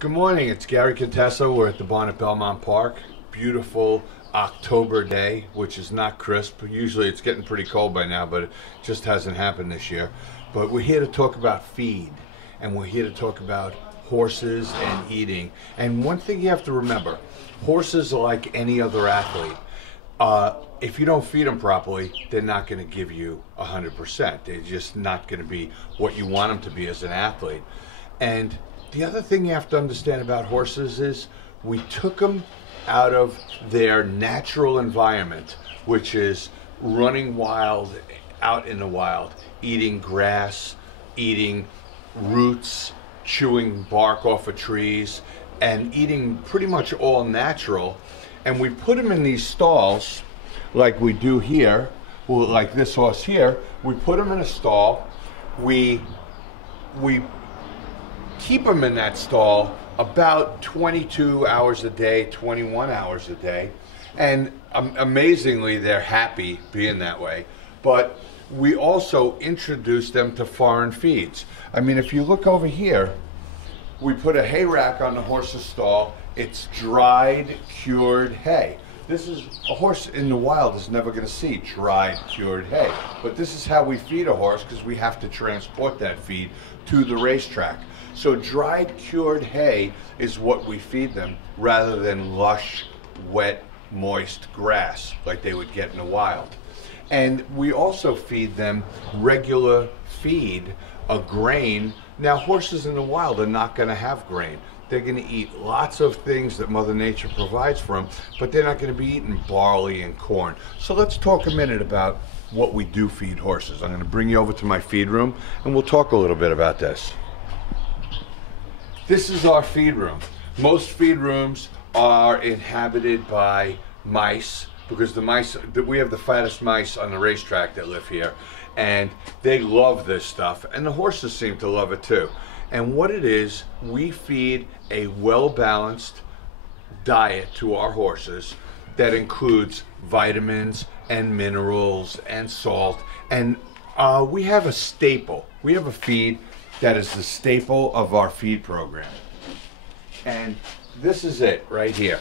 Good morning, it's Gary Contessa. We're at the barn at Belmont Park. Beautiful October day, which is not crisp. Usually it's getting pretty cold by now, but it just hasn't happened this year. But we're here to talk about feed, and we're here to talk about horses and eating. And one thing you have to remember, horses are like any other athlete. If you don't feed them properly, they're not going to give you 100%. They're just not going to be what you want them to be as an athlete. And the other thing you have to understand about horses is we took them out of their natural environment, which is running wild, out in the wild, eating grass, eating roots, chewing bark off of trees, and eating pretty much all natural. And we put them in these stalls like we do here, like this horse here. We put them in a stall. We keep them in that stall about 22 hours a day, 21 hours a day. And amazingly, they're happy being that way. But we also introduce them to foreign feeds. I mean, if you look over here, we put a hay rack on the horse's stall. It's dried, cured hay. This is a horse in the wild is never going to see dried, cured hay. But this is how we feed a horse, because we have to transport that feed to the racetrack. So dried, cured hay is what we feed them, rather than lush, wet, moist grass like they would get in the wild. And we also feed them regular feed, a grain. Now, horses in the wild are not going to have grain. They're going to eat lots of things that Mother Nature provides for them, but they're not going to be eating barley and corn. So let's talk a minute about what we do feed horses. I'm going to bring you over to my feed room, and we'll talk a little bit about this. This is our feed room. Most feed rooms are inhabited by mice, because we have the fattest mice on the racetrack that live here, and they love this stuff, and the horses seem to love it too. And what it is, we feed a well-balanced diet to our horses that includes vitamins and minerals and salt. And we have a staple. We have a feed that is the staple of our feed program. And this is it right here.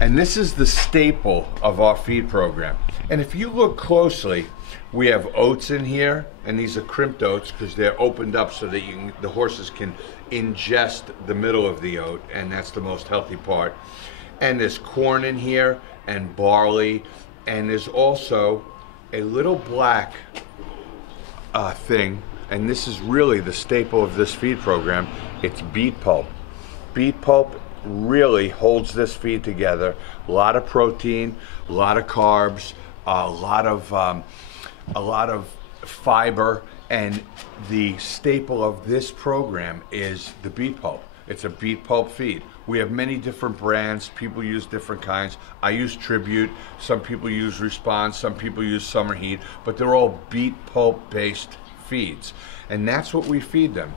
And this is the staple of our feed program. And if you look closely, we have oats in here, and these are crimped oats because they're opened up so that the horses can ingest the middle of the oat, and that's the most healthy part. And there's corn in here, and barley, and there's also a little black thing, and this is really the staple of this feed program. It's beet pulp. Beet pulp really holds this feed together. A lot of protein, a lot of carbs, a lot of fiber, and the staple of this program is the beet pulp. It's a beet pulp feed. We have many different brands. People use different kinds. I use Tribute. Some people use Response. Some people use Summer Heat. But they're all beet pulp based feeds. And that's what we feed them.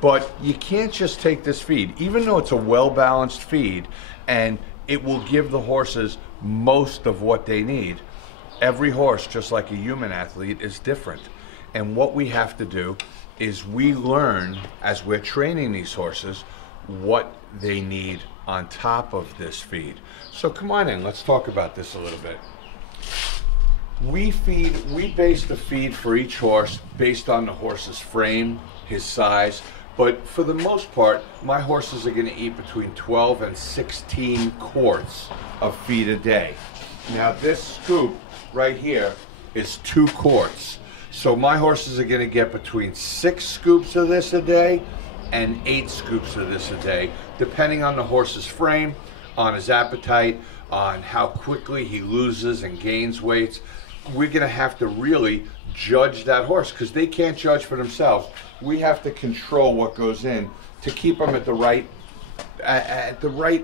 But you can't just take this feed, even though it's a well-balanced feed, and it will give the horses most of what they need. Every horse, just like a human athlete, is different. And what we have to do is we learn, as we're training these horses, what they need on top of this feed. So come on in, let's talk about this a little bit. We base the feed for each horse based on the horse's frame, his size, but for the most part, my horses are going to eat between 12 and 16 quarts of feed a day. Now this scoop right here is 2 quarts. So my horses are going to get between 6 scoops of this a day and 8 scoops of this a day, depending on the horse's frame, on his appetite, on how quickly he loses and gains weights. We're going to have to really judge that horse, because they can't judge for themselves. We have to control what goes in to keep them at the right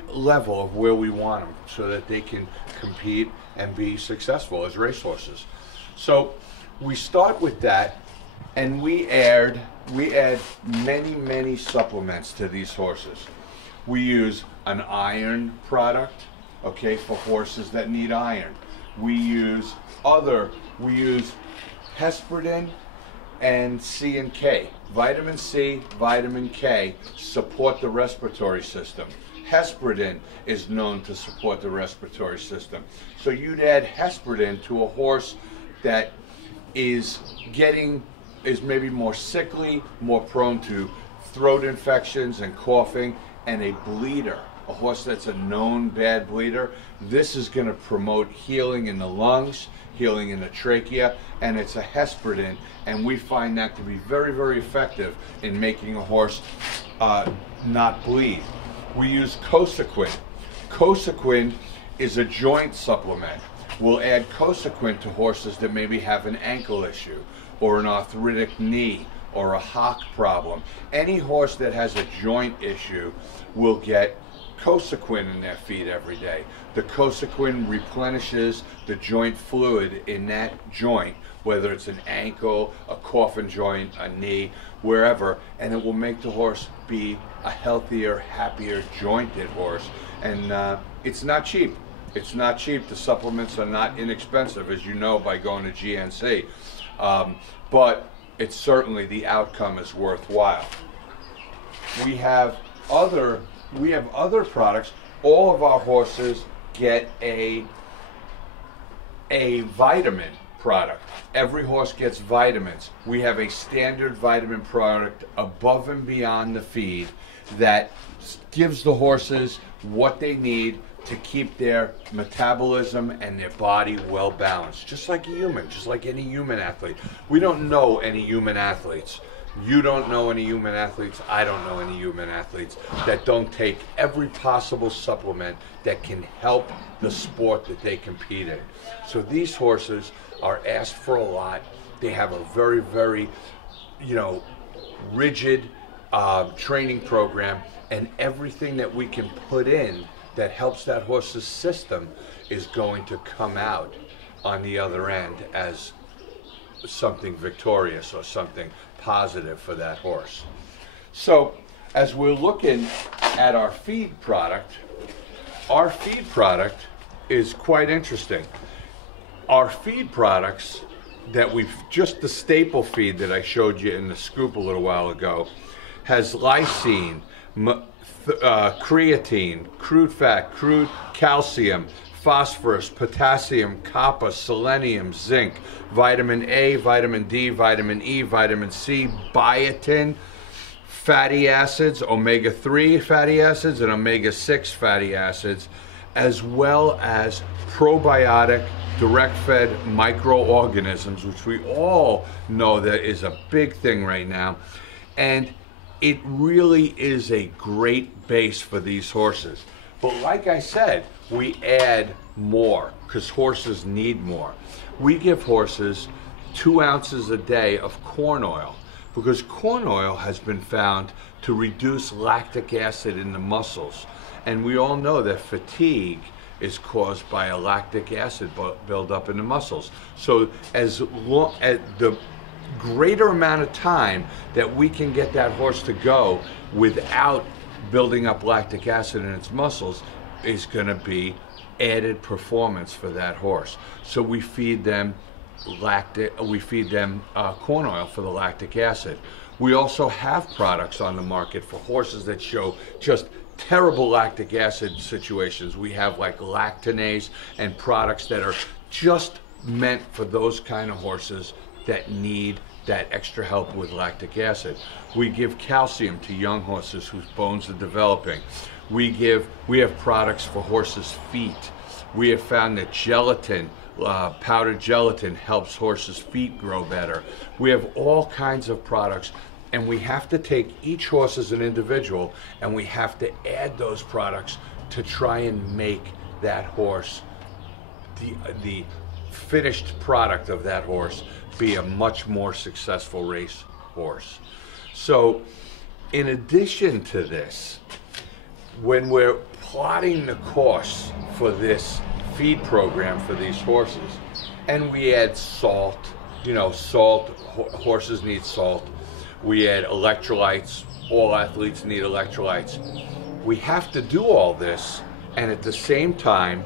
level of where we want them, so that they can compete and be successful as racehorses. So we start with that, and we add many supplements to these horses. We use an iron product, okay, for horses that need iron. We use hesperidin and C and K. Vitamin C, vitamin K support the respiratory system. Hesperidin is known to support the respiratory system. So you'd add hesperidin to a horse that is maybe more sickly, more prone to throat infections and coughing, and a bleeder, a horse that's a known bad bleeder. This is going to promote healing in the lungs, healing in the trachea, and it's a hesperidin, and we find that to be very, very effective in making a horse not bleed. We use Cosequin. Cosequin is a joint supplement. We'll add Cosequin to horses that maybe have an ankle issue, or an arthritic knee, or a hock problem. Any horse that has a joint issue will get Cosequin in their feed every day. The Cosequin replenishes the joint fluid in that joint, whether it's an ankle, a coffin joint, a knee, wherever, and it will make the horse be a healthier, happier, jointed horse. And it's not cheap. It's not cheap. The supplements are not inexpensive, as you know, by going to GNC. But it's certainly, the outcome is worthwhile. We have other products. All of our horses get a vitamin product. Every horse gets vitamins. We have a standard vitamin product above and beyond the feed that gives the horses what they need to keep their metabolism and their body well balanced, just like a human, just like any human athlete. We don't know any human athletes. You don't know any human athletes. I don't know any human athletes that don't take every possible supplement that can help the sport that they compete in. So these horses are asked for a lot. They have a very, very, rigid training program, and everything that we can put in that helps that horse's system is going to come out on the other end as something victorious or something positive for that horse. So as we're looking at our feed product is quite interesting. Our feed products that the staple feed that I showed you in the scoop a little while ago has lysine, creatine, crude fat, crude calcium, phosphorus, potassium, copper, selenium, zinc, vitamin A, vitamin D, vitamin E, vitamin C, biotin, fatty acids, omega-3 fatty acids, and omega-6 fatty acids, as well as probiotic, direct-fed microorganisms, which we all know that is a big thing right now. And it really is a great base for these horses. But like I said, we add more because horses need more. We give horses 2 ounces a day of corn oil because corn oil has been found to reduce lactic acid in the muscles. And we all know that fatigue is caused by a lactic acid buildup in the muscles. So as the greater amount of time that we can get that horse to go without building up lactic acid in its muscles is going to be added performance for that horse. So we feed them corn oil for the lactic acid. We also have products on the market for horses that show just terrible lactic acid situations. We have like lactinase and products that are just meant for those kind of horses that need that extra help with lactic acid. We give calcium to young horses whose bones are developing. We have products for horses' feet. We have found that gelatin, powdered gelatin, helps horses' feet grow better. We have all kinds of products, and we have to take each horse as an individual, and we have to add those products to try and make that horse, the finished product of that horse, be a much more successful race horse. So in addition to this, when we're plotting the costs for this feed program for these horses, and we add salt, horses need salt, we add electrolytes, all athletes need electrolytes. We have to do all this, and at the same time,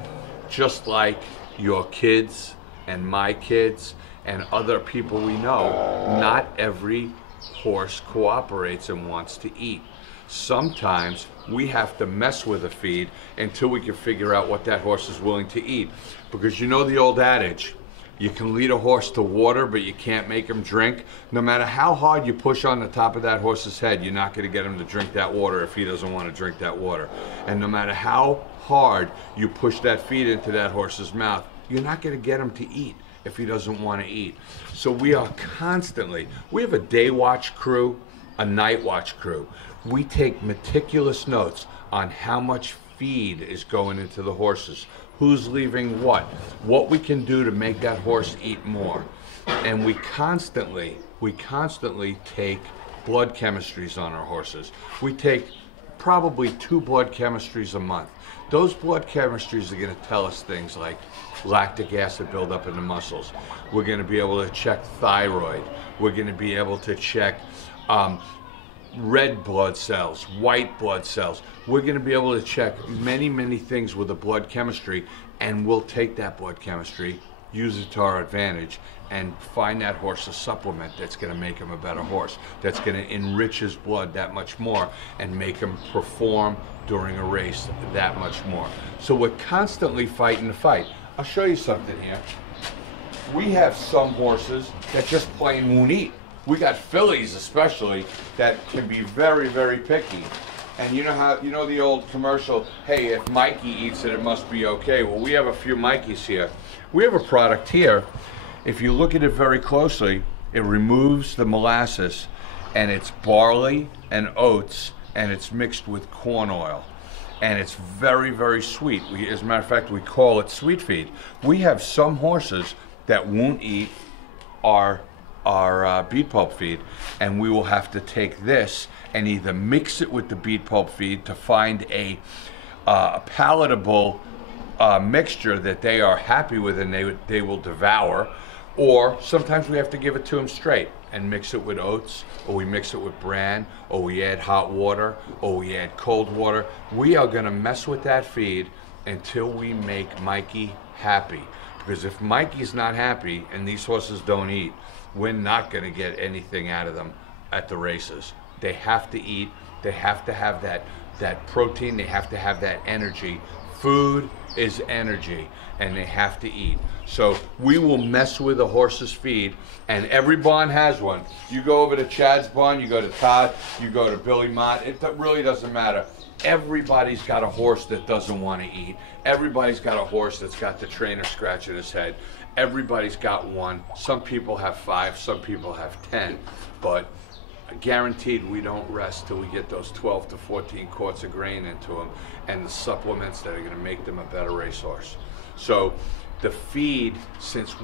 just like your kids and my kids and other people we know, not every horse cooperates and wants to eat. Sometimes we have to mess with a feed until we can figure out what that horse is willing to eat. Because you know the old adage, you can lead a horse to water, but you can't make him drink. No matter how hard you push on the top of that horse's head, you're not going to get him to drink that water if he doesn't want to drink that water. And no matter how hard you push that feed into that horse's mouth, you're not going to get him to eat if he doesn't want to eat. So we are constantly, we have a day watch crew, a night watch crew. We take meticulous notes on how much feed is going into the horses, who's leaving what we can do to make that horse eat more. And we constantly take blood chemistries on our horses. We take probably 2 blood chemistries a month. Those blood chemistries are going to tell us things like lactic acid buildup in the muscles. We're going to be able to check thyroid. We're going to be able to check red blood cells, white blood cells. We're going to be able to check many things with the blood chemistry, and we'll take that blood chemistry, use it to our advantage, and find that horse a supplement that's going to make him a better horse, that's going to enrich his blood that much more and make him perform during a race that much more. So we're constantly fighting the fight. I'll show you something here. We have some horses that just plain won't eat. We got fillies especially that can be very picky. And you know the old commercial, hey, if Mikey eats it, it must be okay. Well, we have a few Mikeys here. We have a product here. If you look at it very closely, it removes the molasses, and it's barley and oats, and it's mixed with corn oil. And it's very sweet. As a matter of fact, we call it sweet feed. We have some horses that won't eat our beet pulp feed, and we will have to take this and either mix it with the beet pulp feed to find a palatable mixture that they are happy with and they will devour, or sometimes we have to give it to them straight and mix it with oats, or we mix it with bran, or we add hot water, or we add cold water. We are going to mess with that feed until we make Mikey happy. Because if Mikey's not happy and these horses don't eat, we're not going to get anything out of them at the races. They have to eat. They have to have that protein. They have to have that energy. Food is energy, and they have to eat. So we will mess with the horse's feed, and every barn has one. You go over to Chad's barn, you go to Todd, you go to Billy Mott. It really doesn't matter. Everybody's got a horse that doesn't want to eat. Everybody's got a horse that's got the trainer scratching his head. Everybody's got one. Some people have 5, some people have 10, but guaranteed we don't rest till we get those 12 to 14 quarts of grain into them and the supplements that are going to make them a better racehorse. So the feed, since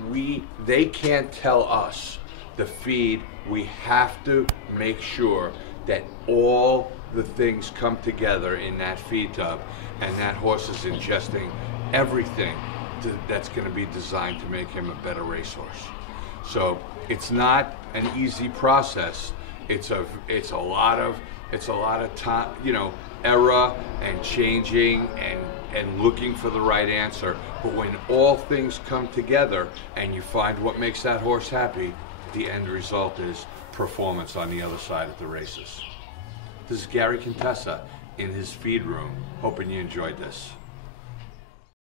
they can't tell us the feed, we have to make sure that all the things come together in that feed tub, and that horse is ingesting everything that's going to be designed to make him a better racehorse. So it's not an easy process. It's a lot of time, error and changing and looking for the right answer. But when all things come together and you find what makes that horse happy, the end result is performance on the other side of the races. This is Gary Contessa in his feed room, hoping you enjoyed this.